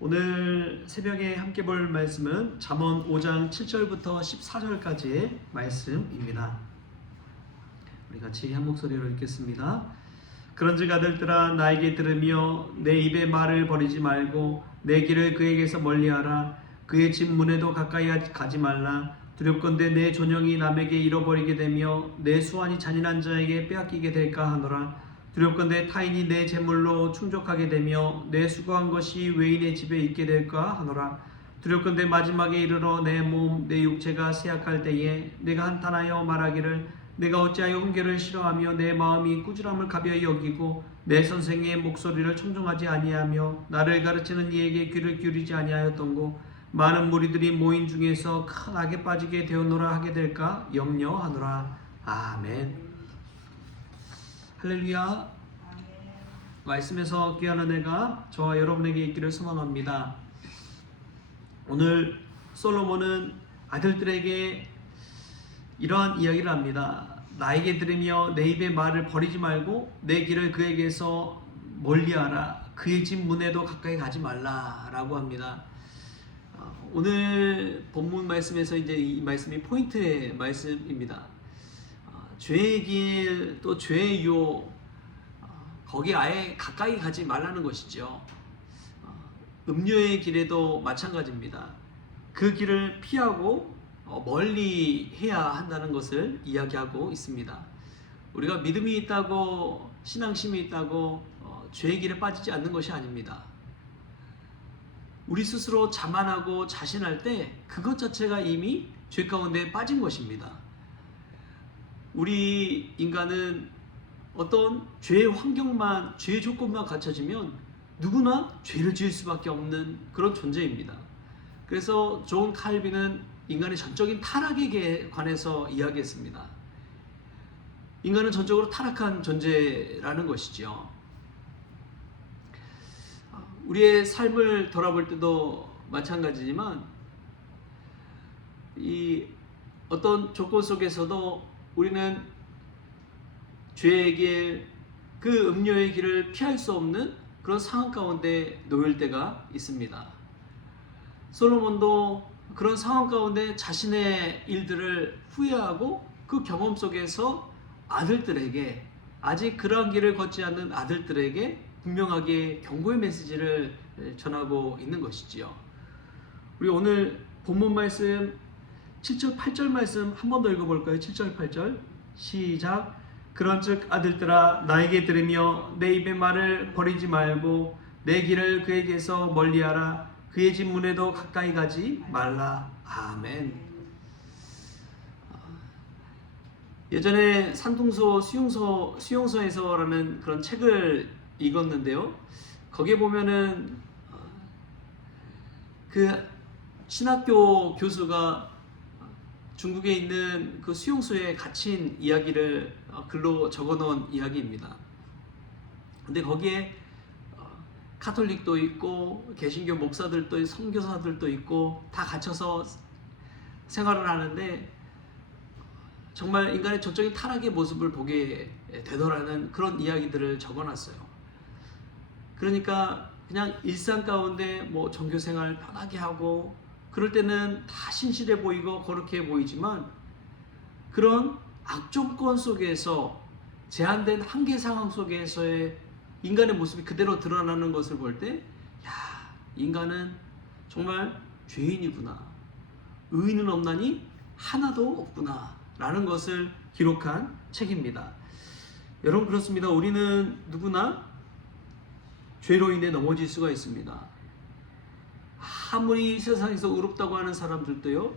오늘 새벽에 함께 볼 말씀은 잠언 5장 7절부터 14절까지의 말씀입니다. 우리 같이 한 목소리로 읽겠습니다. 그런즉 아들들아 나에게 들으며 내 입의 말을 버리지 말고 내 길을 그에게서 멀리하라. 그의 집 문에도 가까이 가지 말라. 두렵건대 내 존영이 남에게 잃어버리게 되며 내 수완이 잔인한 자에게 빼앗기게 될까 하노라. 두렵건대 타인이 내 재물로 충족하게 되며 내 수고한 것이 외인의 집에 있게 될까 하노라. 두렵건대 마지막에 이르러 내 몸 내 육체가 쇠약할 때에 내가 한탄하여 말하기를 내가 어찌하여 훈계를 싫어하며 내 마음이 꾸지람을 가벼이 여기고 내 선생의 목소리를 청종하지 아니하며 나를 가르치는 이에게 귀를 기울이지 아니하였던고 많은 무리들이 모인 중에서 큰 악에 빠지게 되었노라 하게 될까 염려하노라. 아멘. 할렐루야. 말씀에서 귀한 은혜가 저와 여러분에게 있기를 소망합니다. 오늘 솔로몬은 아들들에게 이러한 이야기를 합니다. 나에게 들으며 내 입의 말을 버리지 말고 내 길을 그에게서 멀리하라. 그의 집 문에도 가까이 가지 말라라고 합니다. 오늘 본문 말씀에서 이제 이 말씀이 포인트의 말씀입니다. 죄의 길 또 죄의 유혹 거기 아예 가까이 가지 말라는 것이죠. 음료의 길에도 마찬가지입니다. 그 길을 피하고 멀리 해야 한다는 것을 이야기하고 있습니다. 우리가 믿음이 있다고 신앙심이 있다고 죄의 길에 빠지지 않는 것이 아닙니다. 우리 스스로 자만하고 자신할 때 그것 자체가 이미 죄 가운데 빠진 것입니다. 우리 인간은 어떤 죄의 환경만, 죄의 조건만 갖춰지면 누구나 죄를 지을 수밖에 없는 그런 존재입니다. 그래서 존 칼빈은 인간의 전적인 타락에 관해서 이야기했습니다. 인간은 전적으로 타락한 존재라는 것이죠. 우리의 삶을 돌아볼 때도 마찬가지지만 이 어떤 조건 속에서도 우리는 죄의 길, 그 음료의 길을 피할 수 없는 그런 상황 가운데 놓일 때가 있습니다. 솔로몬도 그런 상황 가운데 자신의 일들을 후회하고 그 경험 속에서 아들들에게, 아직 그러한 길을 걷지 않는 아들들에게 분명하게 경고의 메시지를 전하고 있는 것이지요. 우리 오늘 본문 말씀 7절 8절 말씀 한 번 더 읽어볼까요? 7절 8절 시작. 그런즉 아들들아 나에게 들으며 내 입의 말을 버리지 말고 내 길을 그에게서 멀리하라. 그의 집 문에도 가까이 가지 말라. 아멘. 예전에 산둥소 수용소에서라는 그런 책을 읽었는데요. 거기에 보면은 그 신학교 교수가 중국에 있는 그 수용소에 갇힌 이야기를 글로 적어놓은 이야기입니다. 근데 거기에 카톨릭도 있고 개신교 목사들도 있고 선교사들도 있고 다 갇혀서 생활을 하는데 정말 인간의 전적인 타락의 모습을 보게 되더라는 그런 이야기들을 적어놨어요. 그러니까 그냥 일상 가운데 뭐 종교생활 편하게 하고 그럴 때는 다 신실해 보이고 거룩해 보이지만 그런 악조건 속에서 제한된 한계 상황 속에서의 인간의 모습이 그대로 드러나는 것을 볼 때 인간은 정말 죄인이구나. 의인은 없나니 하나도 없구나 라는 것을 기록한 책입니다. 여러분 그렇습니다. 우리는 누구나 죄로 인해 넘어질 수가 있습니다. 아무리 세상에서 의롭다고 하는 사람들도요,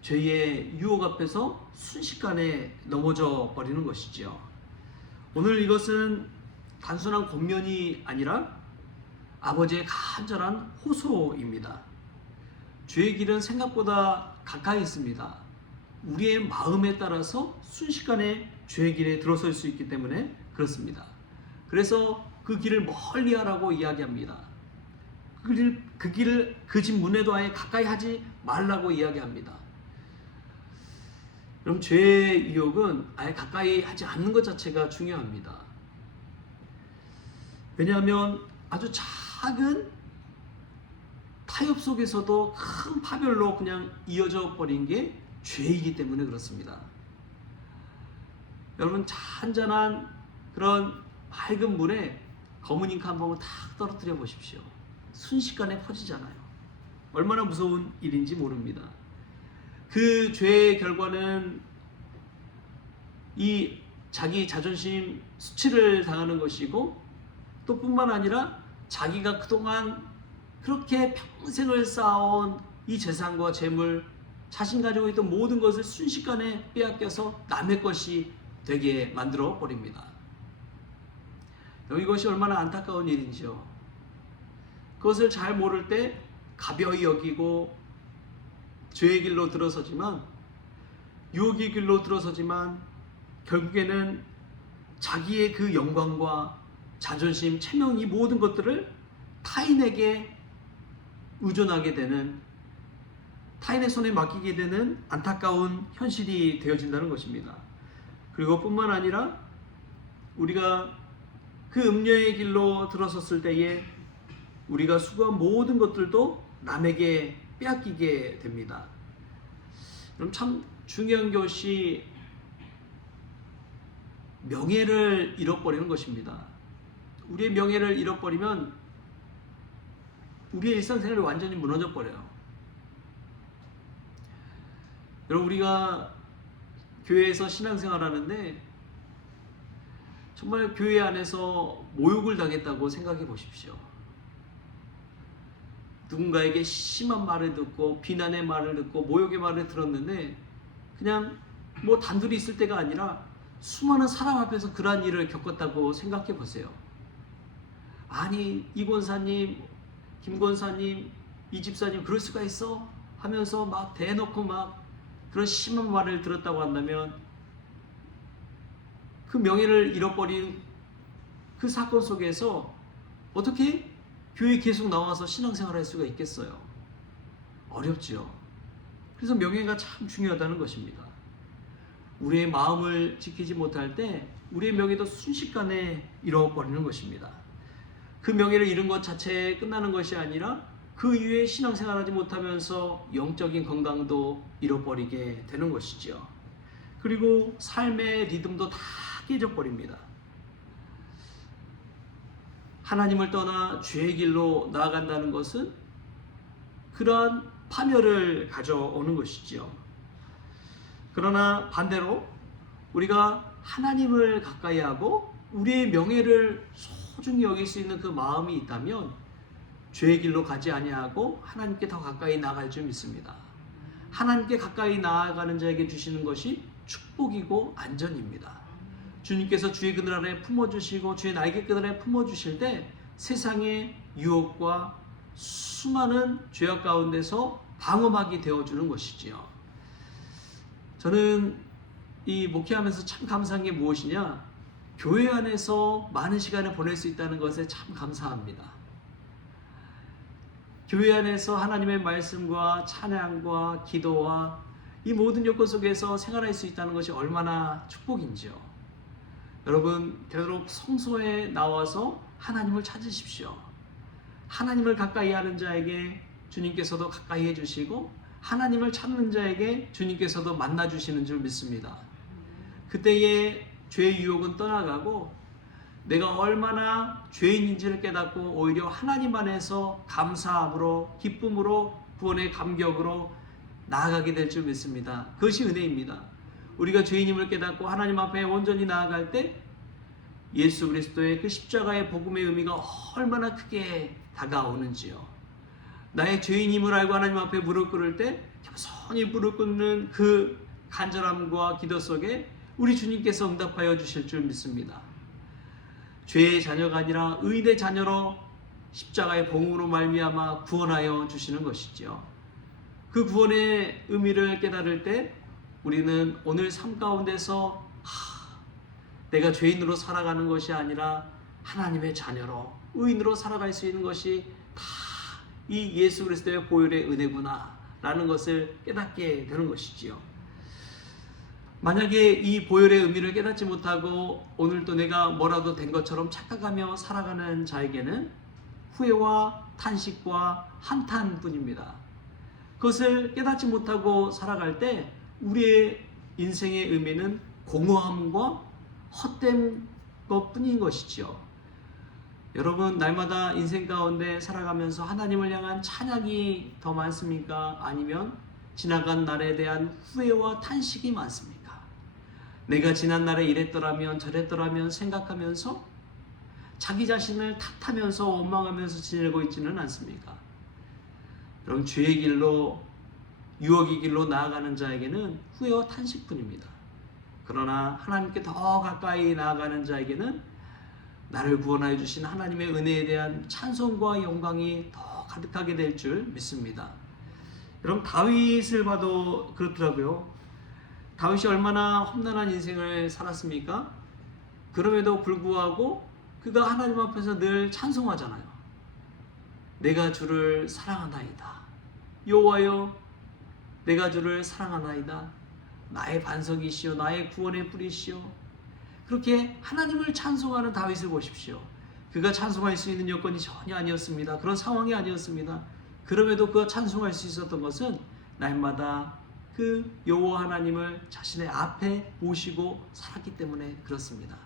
죄의 유혹 앞에서 순식간에 넘어져 버리는 것이죠. 오늘 이것은 단순한 권면이 아니라 아버지의 간절한 호소입니다. 죄의 길은 생각보다 가까이 있습니다. 우리의 마음에 따라서 순식간에 죄의 길에 들어설 수 있기 때문에 그렇습니다. 그래서 그 길을 멀리 하라고 이야기합니다. 그 길을 그 집 문에도 아예 가까이 하지 말라고 이야기합니다. 그럼 죄의 유혹은 아예 가까이 하지 않는 것 자체가 중요합니다. 왜냐하면 아주 작은 타협 속에서도 큰 파멸로 그냥 이어져 버린 게 죄이기 때문에 그렇습니다. 여러분, 잔잔한 그런 맑은 물에 검은 잉크 한 방울 탁 떨어뜨려 보십시오. 순식간에 퍼지잖아요. 얼마나 무서운 일인지 모릅니다. 그 죄의 결과는 이 자기 자존심 수치를 당하는 것이고, 또 뿐만 아니라 자기가 그동안 그렇게 평생을 쌓아온 이 재산과 재물, 자신 가지고 있던 모든 것을 순식간에 빼앗겨서 남의 것이 되게 만들어 버립니다. 이것이 얼마나 안타까운 일인지요. 그것을 잘 모를 때 가벼이 여기고 죄의 길로 들어서지만, 유혹의 길로 들어서지만 결국에는 자기의 그 영광과 자존심, 체면, 이 모든 것들을 타인에게 의존하게 되는, 타인의 손에 맡기게 되는 안타까운 현실이 되어진다는 것입니다. 그리고 뿐만 아니라 우리가 그 음녀의 길로 들어섰을 때에 우리가 수고한 모든 것들도 남에게 빼앗기게 됩니다. 그럼 참 중요한 것이 명예를 잃어버리는 것입니다. 우리의 명예를 잃어버리면 우리의 일상생활이 완전히 무너져 버려요. 여러분, 우리가 교회에서 신앙생활 하는데 정말 교회 안에서 모욕을 당했다고 생각해 보십시오. 누군가에게 심한 말을 듣고 비난의 말을 듣고 모욕의 말을 들었는데 그냥 뭐 단둘이 있을 때가 아니라 수많은 사람 앞에서 그러한 일을 겪었다고 생각해 보세요. 아니, 이 권사님, 김 권사님, 이 집사님 그럴 수가 있어? 하면서 막 대놓고 막 그런 심한 말을 들었다고 한다면 그 명예를 잃어버린 그 사건 속에서 어떻게 교회에 계속 나와서 신앙생활을 할 수가 있겠어요? 어렵지요. 그래서 명예가 참 중요하다는 것입니다. 우리의 마음을 지키지 못할 때 우리의 명예도 순식간에 잃어버리는 것입니다. 그 명예를 잃은 것 자체에 끝나는 것이 아니라 그 이후에 신앙생활하지 못하면서 영적인 건강도 잃어버리게 되는 것이죠. 그리고 삶의 리듬도 다 깨져버립니다. 하나님을 떠나 죄의 길로 나아간다는 것은 그러한 파멸을 가져오는 것이지요. 그러나 반대로 우리가 하나님을 가까이 하고 우리의 명예를 소중히 여길 수 있는 그 마음이 있다면 죄의 길로 가지 아니하고 하나님께 더 가까이 나아갈 줄 믿습니다. 하나님께 가까이 나아가는 자에게 주시는 것이 축복이고 안전입니다. 주님께서 주의 그늘 아래 품어주시고 주의 날개 아래 품어주실 때 세상의 유혹과 수많은 죄악 가운데서 방어막이 되어주는 것이지요. 저는 이 목회하면서 참 감사한 게 무엇이냐, 교회 안에서 많은 시간을 보낼 수 있다는 것에 참 감사합니다. 교회 안에서 하나님의 말씀과 찬양과 기도와 이 모든 요건 속에서 생활할 수 있다는 것이 얼마나 축복인지요. 여러분, 되도록 성소에 나와서 하나님을 찾으십시오. 하나님을 가까이 하는 자에게 주님께서도 가까이 해주시고 하나님을 찾는 자에게 주님께서도 만나주시는 줄 믿습니다. 그때의 죄의 유혹은 떠나가고 내가 얼마나 죄인인지를 깨닫고 오히려 하나님 안에서 감사함으로 기쁨으로 구원의 감격으로 나아가게 될 줄 믿습니다. 그것이 은혜입니다. 우리가 죄인임을 깨닫고 하나님 앞에 온전히 나아갈 때 예수 그리스도의 그 십자가의 복음의 의미가 얼마나 크게 다가오는지요. 나의 죄인임을 알고 하나님 앞에 무릎 꿇을 때 겸손히 무릎 꿇는 그 간절함과 기도 속에 우리 주님께서 응답하여 주실 줄 믿습니다. 죄의 자녀가 아니라 의인의 자녀로 십자가의 복음으로 말미암아 구원하여 주시는 것이죠. 그 구원의 의미를 깨달을 때 우리는 오늘 삶 가운데서 내가 죄인으로 살아가는 것이 아니라 하나님의 자녀로 의인으로 살아갈 수 있는 것이 다 이 예수 그리스도의 보혈의 은혜구나 라는 것을 깨닫게 되는 것이지요. 만약에 이 보혈의 의미를 깨닫지 못하고 오늘도 내가 뭐라도 된 것처럼 착각하며 살아가는 자에게는 후회와 탄식과 한탄뿐입니다. 그것을 깨닫지 못하고 살아갈 때 우리의 인생의 의미는 공허함과 헛된 것뿐인 것이죠. 여러분, 날마다 인생 가운데 살아가면서 하나님을 향한 찬양이 더 많습니까? 아니면 지나간 날에 대한 후회와 탄식이 많습니까? 내가 지난 날에 이랬더라면 저랬더라면 생각하면서 자기 자신을 탓하면서 원망하면서 지내고 있지는 않습니까? 여러분, 죄의 길로 유혹의 길로 나아가는 자에게는 후회와 탄식뿐입니다. 그러나 하나님께 더 가까이 나아가는 자에게는 나를 구원하여 주신 하나님의 은혜에 대한 찬송과 영광이 더 가득하게 될 줄 믿습니다. 여러분, 다윗을 봐도 그렇더라고요. 다윗이 얼마나 험난한 인생을 살았습니까? 그럼에도 불구하고 그가 하나님 앞에서 늘 찬송하잖아요. 내가 주를 사랑하나이다. 여호와여, 내가 주를 사랑하나이다. 나의 반석이시오, 나의 구원의 뿌리시오. 그렇게 하나님을 찬송하는 다윗을 보십시오. 그가 찬송할 수 있는 여건이 전혀 아니었습니다. 그런 상황이 아니었습니다. 그럼에도 그가 찬송할 수 있었던 것은 날마다 그 여호와 하나님을 자신의 앞에 모시고 살았기 때문에 그렇습니다.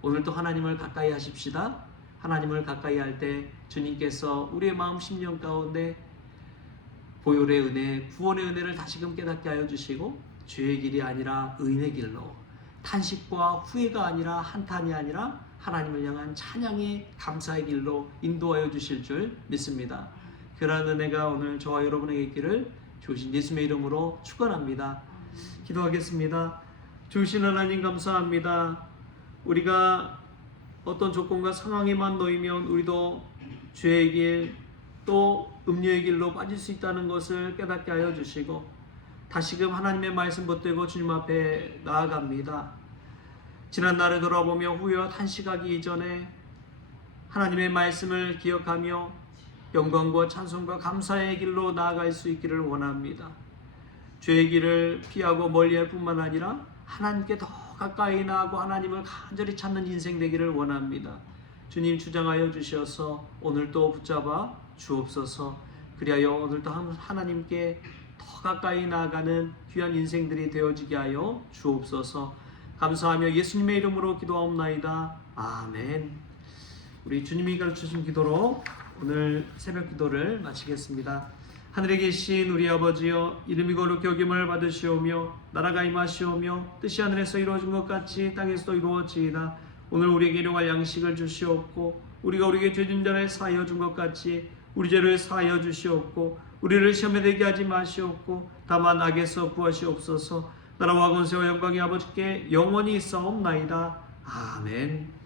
오늘도 하나님을 가까이 하십시다. 하나님을 가까이 할 때 주님께서 우리의 마음 심령 가운데 보혈의 은혜, 구원의 은혜를 다시금 깨닫게 하여 주시고 죄의 길이 아니라 의의 길로, 탄식과 후회가 아니라 한탄이 아니라 하나님을 향한 찬양의 감사의 길로 인도하여 주실 줄 믿습니다. 그러한 은혜가 오늘 저와 여러분에게 있기를 주신 예수님의 이름으로 축원합니다. 기도하겠습니다. 주신 하나님 감사합니다. 우리가 어떤 조건과 상황에만 놓이면 우리도 죄의 길, 또 음료의 길로 빠질 수 있다는 것을 깨닫게 하여 주시고 다시금 하나님의 말씀 붙들고 주님 앞에 나아갑니다. 지난 날을 돌아보며 후회와 탄식하기 이전에 하나님의 말씀을 기억하며 영광과 찬송과 감사의 길로 나아갈 수 있기를 원합니다. 죄의 길을 피하고 멀리할 뿐만 아니라 하나님께 더 가까이 나아가고 하나님을 간절히 찾는 인생 되기를 원합니다. 주님 주장하여 주셔서 오늘도 붙잡아 주옵소서. 그리하여 오늘도 하나님께 더 가까이 나아가는 귀한 인생들이 되어지게 하여 주옵소서. 감사하며 예수님의 이름으로 기도하옵나이다. 아멘. 우리 주님이 가르치신 기도로 오늘 새벽 기도를 마치겠습니다. 하늘에 계신 우리 아버지여, 이름이 거룩히 여김을 받으시오며 나라가 임하시오며 뜻이 하늘에서 이루어진 것 같이 땅에서도 이루어지이다. 오늘 우리에게 일용할 양식을 주시옵고 우리가 우리에게 죄진 자를 사하여 준 것 같이 우리 죄를 사하여 주시옵고 우리를 시험에 들게 하지 마시옵고 다만 악에서 구하시옵소서. 나라와 권세와 영광이 아버지께 영원히 있사옵나이다. 아멘.